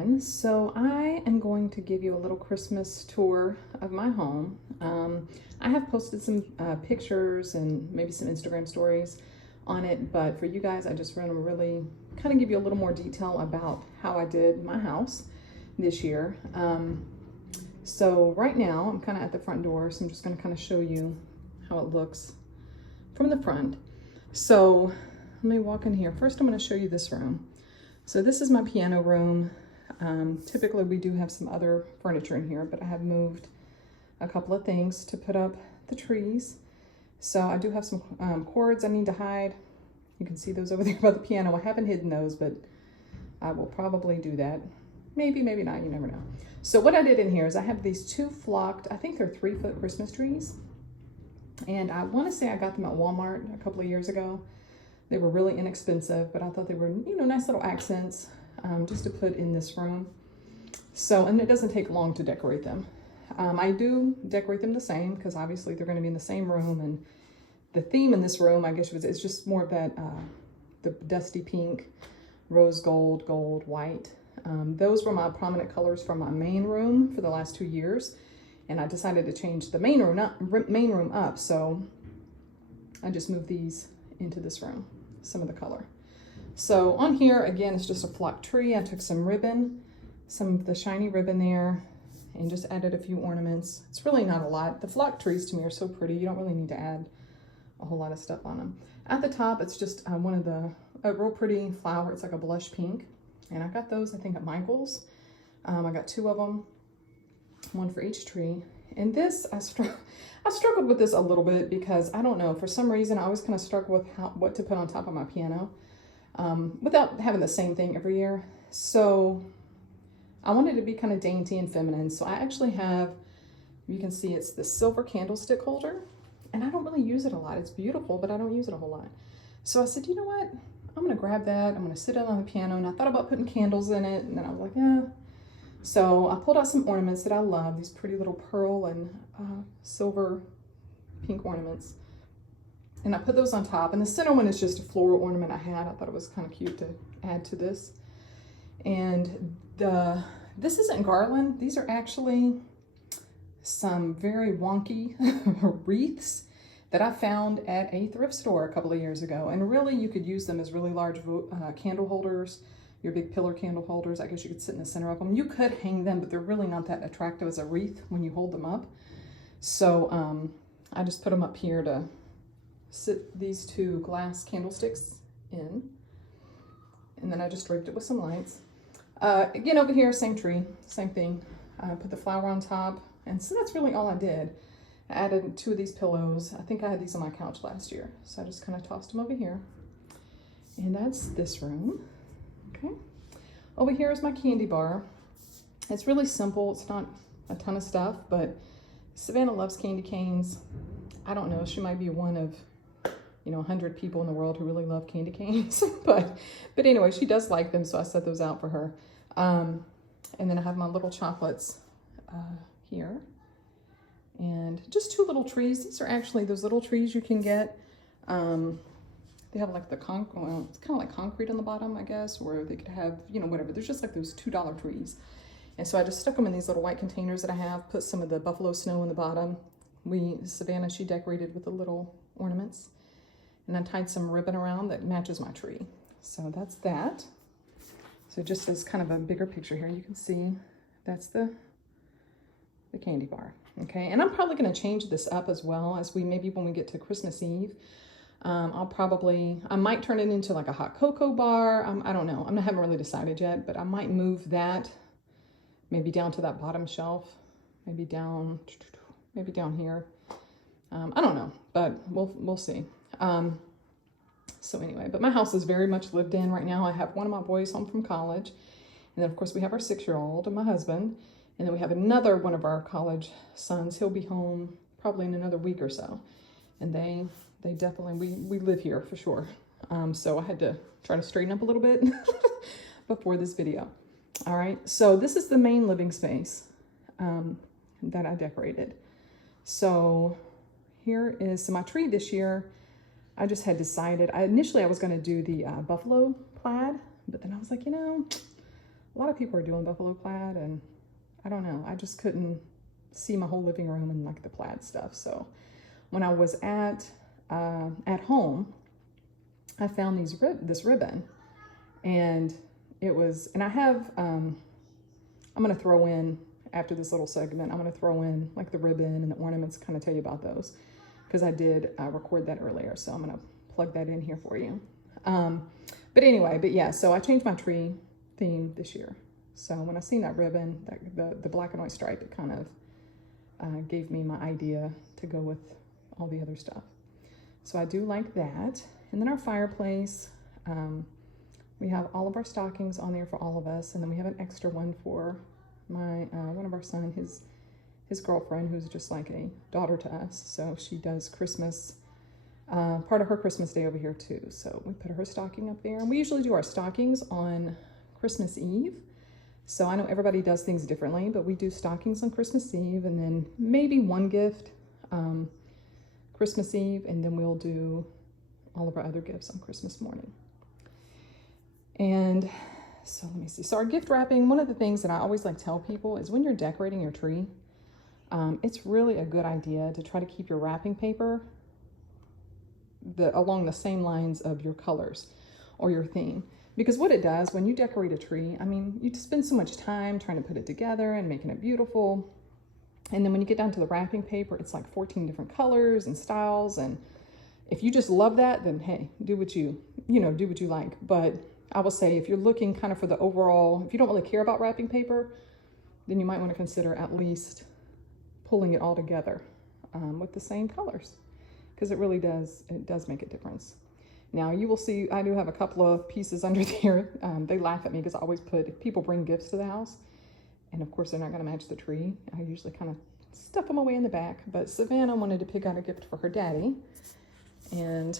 everyone. So I am going to give you a little Christmas tour of my home. I have posted some pictures and maybe some Instagram stories on it, but for you guys, I just want to really kind of give you a little more detail about how I did my house this year. So right now I'm kind of at the front door, so I'm just going to kind of show you how it looks from the front. So let me walk in here. First, I'm going to show you this room. So this is my piano room. Typically we do have some other furniture in here, but I have moved a couple of things to put up the trees. So I do have some cords I need to hide. You can see those over there by the piano. I haven't hidden those, but I will probably do that. Maybe, maybe not, you never know. So what I did in here is I have these two flocked, I think they're 3-foot Christmas trees. And I want to say I got them at Walmart a couple of years ago. They were really inexpensive, but I thought they were, you know, nice little accents just to put in this room. So, and it doesn't take long to decorate them. I do decorate them the same because obviously they're going to be in the same room, and the theme in this room, I guess, it's just more of that, the dusty pink, rose gold, gold, white. Those were my prominent colors from my main room for the last 2 years, and I decided to change the main room up, so I just moved these into this room, some of the color. So on here, again, it's just a flocked tree. I took some ribbon, some of the shiny ribbon there, and just added a few ornaments. It's really not a lot. The flocked trees to me are so pretty. You don't really need to add a whole lot of stuff on them. At the top, it's just one of a real pretty flower. It's like a blush pink. And I got those, I think, at Michael's. I got 2 of them, one for each tree. And this, I struggled with this a little bit because, I don't know, for some reason, I always kind of struggle with what to put on top of my piano without having the same thing every year. So I wanted to be kind of dainty and feminine. So I actually have, you can see it's the silver candlestick holder. And I don't really use it a lot. It's beautiful, but I don't use it a whole lot. So I said, you know what? I'm going to grab that. I'm going to sit it on the piano. And I thought about putting candles in it. And then I was like, eh. So I pulled out some ornaments that I love, these pretty little pearl and silver pink ornaments. And I put those on top. And the center one is just a floral ornament I had. I thought it was kind of cute to add to this. And this isn't garland. These are actually some very wonky wreaths that I found at a thrift store a couple of years ago. And really, you could use them as really large candle holders. Your big pillar candle holders. I guess you could sit in the center of them. You could hang them, but they're really not that attractive as a wreath when you hold them up. So I just put them up here to sit these 2 glass candlesticks in. And then I just draped it with some lights. Again, over here, same tree, same thing. I put the flower on top. And so that's really all I did. I added 2 of these pillows. I think I had these on my couch last year. So I just kind of tossed them over here. And that's this room. Okay, over here is my candy bar. It's really simple. It's not a ton of stuff, but Savannah loves candy canes. I don't know, she might be one of, you know, 100 people in the world who really love candy canes, but anyway, she does like them, so I set those out for her. And then I have my little chocolates here, and just 2 little trees. These are actually those little trees you can get. They have like well, it's kind of like concrete on the bottom, I guess, where they could have, you know, whatever. There's just like those $2 trees. And so I just stuck them in these little white containers that I have, put some of the buffalo snow in the bottom. Savannah, she decorated with the little ornaments. And I tied some ribbon around that matches my tree. So that's that. So just as kind of a bigger picture here, you can see that's the candy bar. Okay, and I'm probably going to change this up as well as maybe when we get to Christmas Eve. I might turn it into like a hot cocoa bar. I don't know. I haven't really decided yet, but I might move that maybe down to that bottom shelf, maybe down here. I don't know, but we'll see. So anyway, but my house is very much lived in right now. I have one of my boys home from college, and then of course we have our 6-year-old and my husband, and then we have another one of our college sons. He'll be home probably in another week or so, and they definitely, we live here for sure. So I had to try to straighten up a little bit before this video. All right, so this is the main living space that I decorated. So here is my tree this year. I just had decided, initially I was gonna do the buffalo plaid, but then I was like, you know, a lot of people are doing buffalo plaid, and I don't know, I just couldn't see my whole living room in like the plaid stuff. So when I was at home, I found this ribbon, and it was, and I have, I'm gonna throw in, after this little segment, I'm gonna throw in like the ribbon and the ornaments, kind of tell you about those, because I did record that earlier, so I'm gonna plug that in here for you. But anyway, but yeah, so I changed my tree theme this year. So when I seen that ribbon, the black and white stripe, it kind of gave me my idea to go with all the other stuff. So I do like that. And then our fireplace, we have all of our stockings on there for all of us, and then we have an extra one for my one of our son, his girlfriend, who's just like a daughter to us. So she does Christmas, part of her Christmas day over here too. So we put her stocking up there, and we usually do our stockings on Christmas Eve. So I know everybody does things differently, but we do stockings on Christmas Eve, and then maybe one gift Christmas Eve, and then we'll do all of our other gifts on Christmas morning. And so let me see. So our gift wrapping, one of the things that I always like tell people is when you're decorating your tree, it's really a good idea to try to keep your wrapping paper along the same lines of your colors or your theme. Because what it does when you decorate a tree, I mean, you spend so much time trying to put it together and making it beautiful. And then when you get down to the wrapping paper, it's like 14 different colors and styles. And if you just love that, then hey, do what you like. But I will say, if you're looking kind of for the overall, if you don't really care about wrapping paper, then you might want to consider at least pulling it all together with the same colors, because it does make a difference. Now you will see, I do have a couple of pieces under there. They laugh at me because I always put, people bring gifts to the house, and of course they're not going to match the tree. I usually kind of stuff them away in the back, but Savannah wanted to pick out a gift for her daddy. And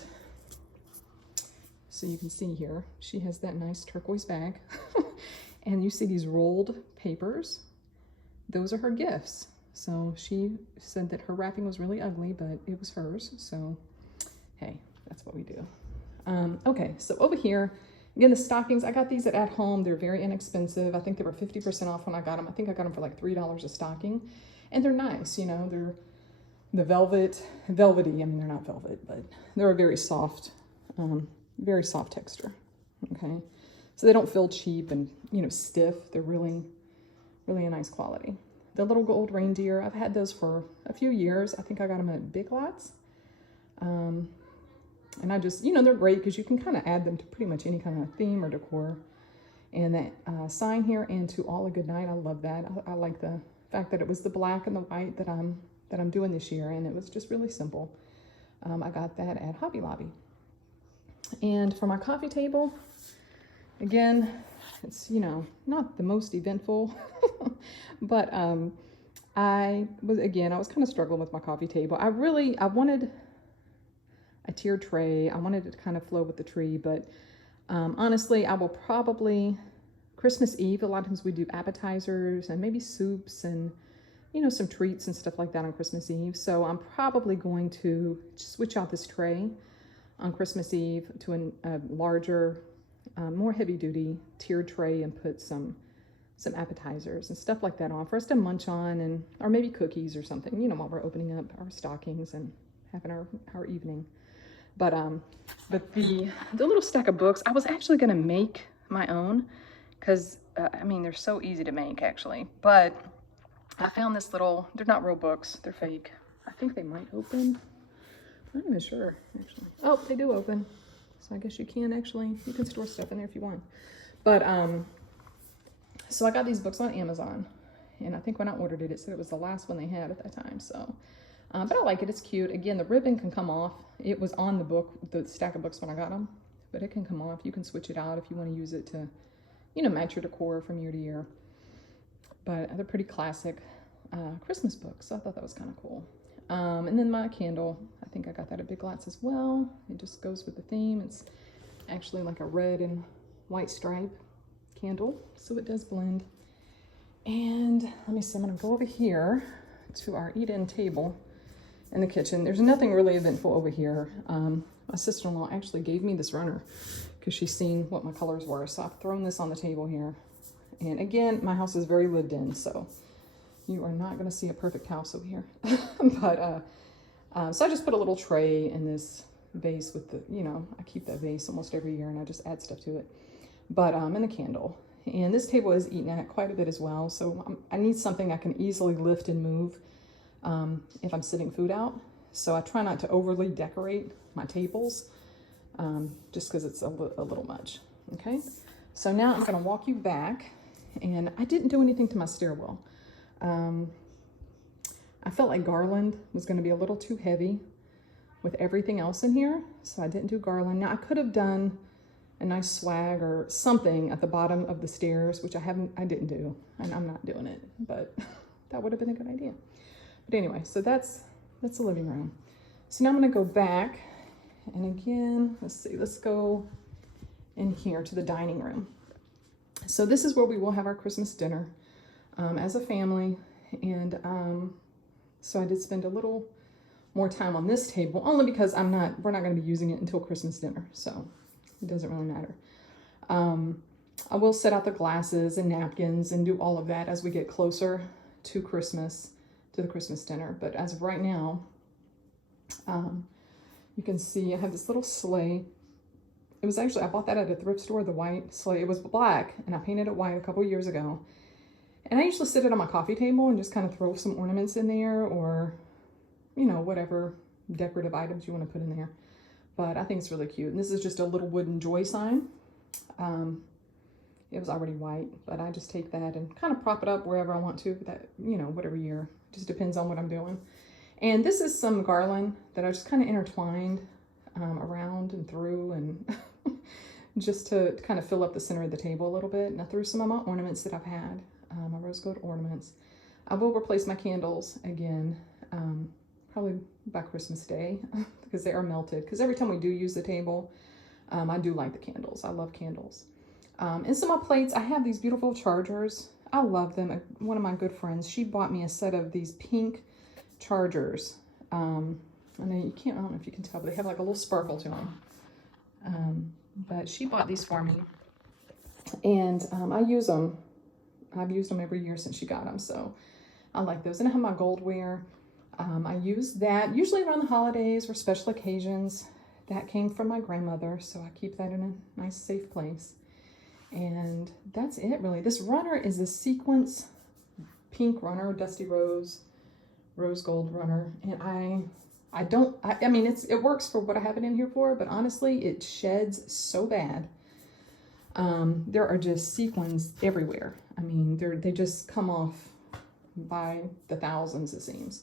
so you can see here, she has that nice turquoise bag. And you see these rolled papers. Those are her gifts. So she said that her wrapping was really ugly, but it was hers. So hey, that's what we do. Okay, so over here, again, the stockings, I got these at Home. They're very inexpensive. I think they were 50% off when I got them. I think I got them for like $3 a stocking. And they're nice, you know, they're the velvety, I mean, they're not velvet, but they're a very soft texture, okay? So they don't feel cheap and, you know, stiff. They're really, really a nice quality. The little gold reindeer, I've had those for a few years. I think I got them at Big Lots. And I just, you know, they're great because you can kind of add them to pretty much any kind of theme or decor. And that sign here, and to all a good night, I love that. I like the fact that it was the black and the white that I'm doing this year, and it was just really simple. I got that at Hobby Lobby. And for my coffee table, again, it's, you know, not the most eventful, but I was kind of struggling with my coffee table. I wanted a tiered tray. I wanted it to kind of flow with the tree, but honestly, I will probably, Christmas Eve, a lot of times we do appetizers and maybe soups and, you know, some treats and stuff like that on Christmas Eve. So I'm probably going to switch out this tray on Christmas Eve to a larger, more heavy-duty tiered tray and put some appetizers and stuff like that on for us to munch on, or maybe cookies or something, you know, while we're opening up our stockings and having our evening. But the little stack of books, I was actually going to make my own because, I mean, they're so easy to make, actually. But I found this little, they're not real books, they're fake. I think they might open. I'm not even sure, actually. Oh, they do open. So I guess you can store stuff in there if you want. But, so I got these books on Amazon. And I think when I ordered it, it said it was the last one they had at that time. So, but I like it, it's cute. Again, the ribbon can come off. It was on the stack of books when I got them. But it can come off. You can switch it out if you want to use it to, you know, match your decor from year to year. But they're pretty classic Christmas books, so I thought that was kind of cool. And then my candle, I think I got that at Big Lots as well. It just goes with the theme. It's actually like a red and white stripe candle, so it does blend. And let me see, I'm gonna go over here to our eat-in table in the kitchen. There's nothing really eventful over here. My sister-in-law actually gave me this runner because she's seen what my colors were. So I've thrown this on the table here. And again, my house is very lived in, so you are not gonna see a perfect house over here. But, so I just put a little tray in this vase with the, you know, I keep that vase almost every year and I just add stuff to it. But, and the candle. And this table is eaten at quite a bit as well. So I need something I can easily lift and move if I'm sitting food out. So I try not to overly decorate my tables just because it's a little much. Okay, so now I'm going to walk you back, and I didn't do anything to my stairwell. I felt like garland was going to be a little too heavy with everything else in here, so I didn't do garland. Now I could have done a nice swag or something at the bottom of the stairs, which I didn't do, and I'm not doing it, but that would have been a good idea. But anyway, so that's the living room. So now I'm going to go back, and again, let's go in here to the dining room. So this is where we will have our Christmas dinner as a family, and so I did spend a little more time on this table, only because we're not going to be using it until Christmas dinner, so it doesn't really matter. I will set out the glasses and napkins and do all of that as we get closer to Christmas, to the Christmas dinner. But as of right now, you can see I have this little sleigh. It was actually, I bought that at a thrift store, the white sleigh. It was black, and I painted it white a couple years ago. And I usually sit it on my coffee table and just kind of throw some ornaments in there, or, you know, whatever decorative items you want to put in there. But I think it's really cute. And this is just a little wooden joy sign. It was already white, but I just take that and kind of prop it up wherever I want to, that, you know, whatever year. Just depends on what I'm doing. And this is some garland that I just kind of intertwined around and through, and just to kind of fill up the center of the table a little bit. And I threw some of my ornaments that I've had, my rose gold ornaments. I will replace my candles again, probably by Christmas Day, because they are melted. Because every time we do use the table, I do like the candles. I love candles. And some of my plates, I have these beautiful chargers. I love them. One of my good friends, she bought me a set of these pink chargers. I know I don't know if you can tell, but they have like a little sparkle to them. But she bought these for me, and I use them. I've used them every year since she got them, so I like those. And I have my goldware. I use that usually around the holidays or special occasions. That came from my grandmother, so I keep that in a nice, safe place. And that's it, really. This runner is the sequence pink runner, dusty rose gold runner. And I mean, it works for what I have it in here for, but honestly, it sheds so bad. There are just sequins everywhere. I mean, they just come off by the thousands, it seems.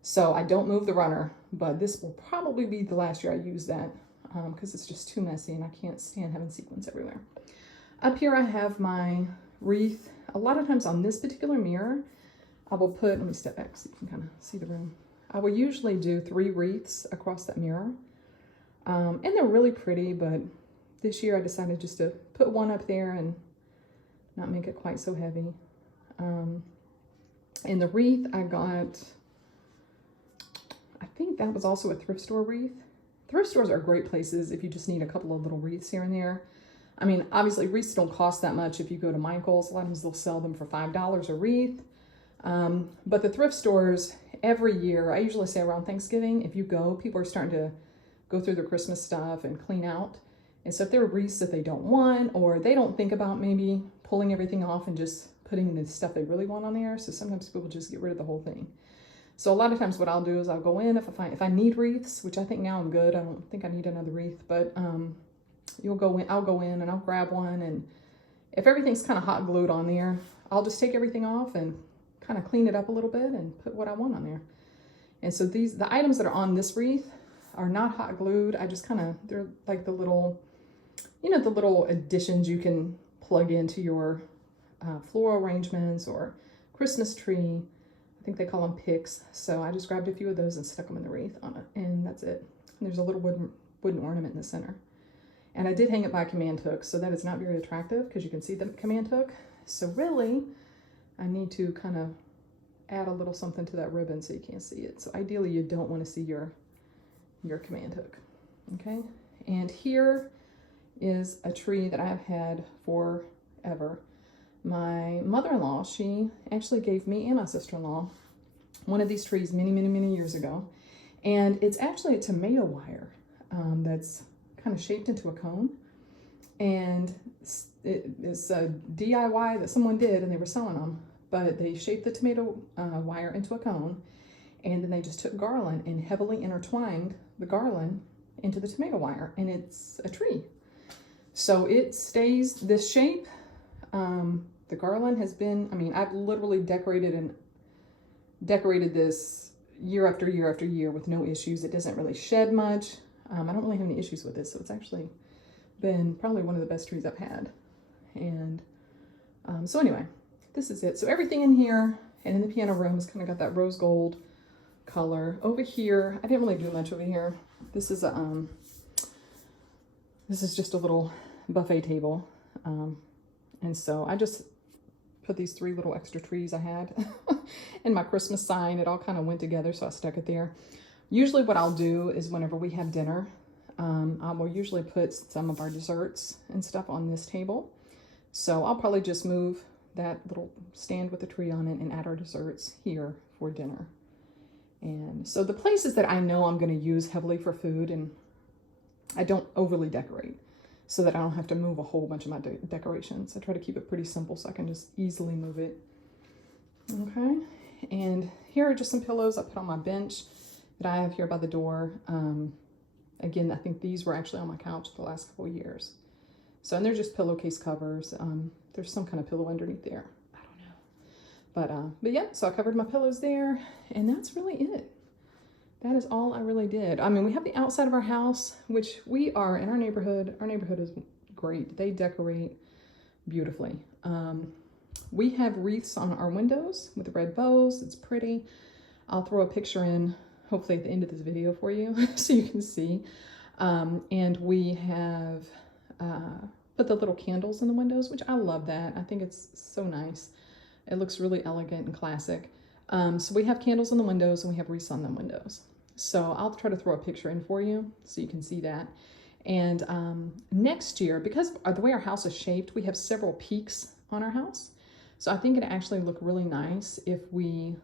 So I don't move the runner, but this will probably be the last year I use that because it's just too messy and I can't stand having sequins everywhere. Up here I have my wreath. A lot of times on this particular mirror, I will put, let me step back so you can kind of see the room. I will usually do 3 wreaths across that mirror. And they're really pretty, but this year I decided just to put one up there and not make it quite so heavy. And the wreath I got, I think that was also a thrift store wreath. Thrift stores are great places if you just need a couple of little wreaths here and there. I mean, obviously wreaths don't cost that much if you go to Michael's. A lot of times they'll sell them for $5 a wreath. But the thrift stores, every year, I usually say around Thanksgiving, if you go, people are starting to go through their Christmas stuff and clean out. And so if there are wreaths that they don't want, or they don't think about maybe pulling everything off and just putting the stuff they really want on there, so sometimes people just get rid of the whole thing. So a lot of times what I'll do is I'll go in if I need wreaths, which I think now I'm good. I don't think I need another wreath, but I'll go in and I'll grab one, and if everything's kind of hot glued on there, I'll just take everything off and kind of clean it up a little bit and put what I want on there. And so the items that are on this wreath are not hot glued. I just they're like the little, you know, the little additions you can plug into your floral arrangements or Christmas tree. I think they call them picks. So I just grabbed a few of those and stuck them in the wreath on it, and that's it. And there's a little wooden ornament in the center. And I did hang it by a command hook, so that is not very attractive because you can see the command hook. So really, I need to kind of add a little something to that ribbon so you can't see it. So ideally, you don't want to see your command hook, okay? And here is a tree that I've had forever. my mother-in-law, she actually gave me and my sister-in-law one of these trees many, many, many years ago. And it's actually a tomato wire that's kind of shaped into a cone. And it is a DIY that someone did, and they were selling them. But they shaped the tomato wire into a cone, and then they just took garland and heavily intertwined the garland into the tomato wire, and it's a tree. So it stays this shape. The garland has been, I mean, I've literally decorated this year after year after year with no issues. It doesn't really shed much. I don't really have any issues with this, so it's actually been probably one of the best trees I've had. And so anyway, this is it. So everything in here and in the piano room has kind of got that rose gold color. Over here, I didn't really do much over here. This is just a little buffet table. And so I just put these 3 little extra trees I had and my Christmas sign. It all kind of went together, so I stuck it there. Usually what I'll do is whenever we have dinner, I will usually put some of our desserts and stuff on this table. So I'll probably just move that little stand with the tree on it and add our desserts here for dinner. And so the places that I know I'm going to use heavily for food, and I don't overly decorate so that I don't have to move a whole bunch of my decorations. I try to keep it pretty simple so I can just easily move it. Okay, and here are just some pillows I put on my bench that I have here by the door. Again, I think these were actually on my couch for the last couple of years. So, and they're just pillowcase covers. There's some kind of pillow underneath there. I don't know. But yeah, so I covered my pillows there, and that's really it. That is all I really did. I mean, we have the outside of our house, which we are in our neighborhood. Our neighborhood is great. They decorate beautifully. We have wreaths on our windows with red bows. It's pretty. I'll throw a picture in, hopefully at the end of this video for you so you can see. And we have put the little candles in the windows, which I love that. I think it's so nice. It looks really elegant and classic. So we have candles in the windows and we have wreaths on the windows. So I'll try to throw a picture in for you so you can see that. And next year, because of the way our house is shaped, we have several peaks on our house. So I think it'd actually look really nice if we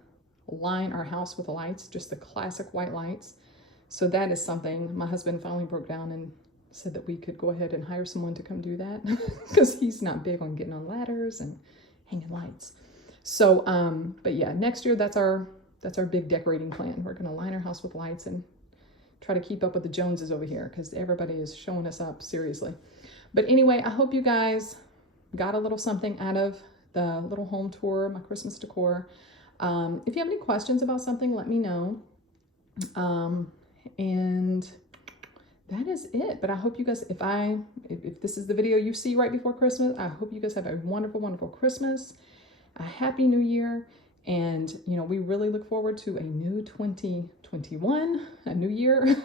line our house with lights, just the classic white lights. So that is something my husband finally broke down and said that we could go ahead and hire someone to come do that because he's not big on getting on ladders and hanging lights. So, but yeah, next year, that's our big decorating plan. We're going to line our house with lights and try to keep up with the Joneses over here because everybody is showing us up, seriously. But anyway, I hope you guys got a little something out of the little home tour, my Christmas decor. If you have any questions about something, let me know. And that is it. But I hope you guys, if this is the video you see right before Christmas, I hope you guys have a wonderful, wonderful Christmas, a happy new year. And, you know, we really look forward to a new 2021, a new year.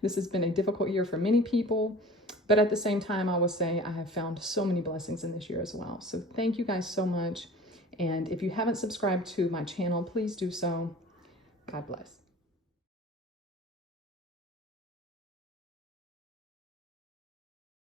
This has been a difficult year for many people. But at the same time, I will say I have found so many blessings in this year as well. So thank you guys so much. And if you haven't subscribed to my channel, please do so. God bless.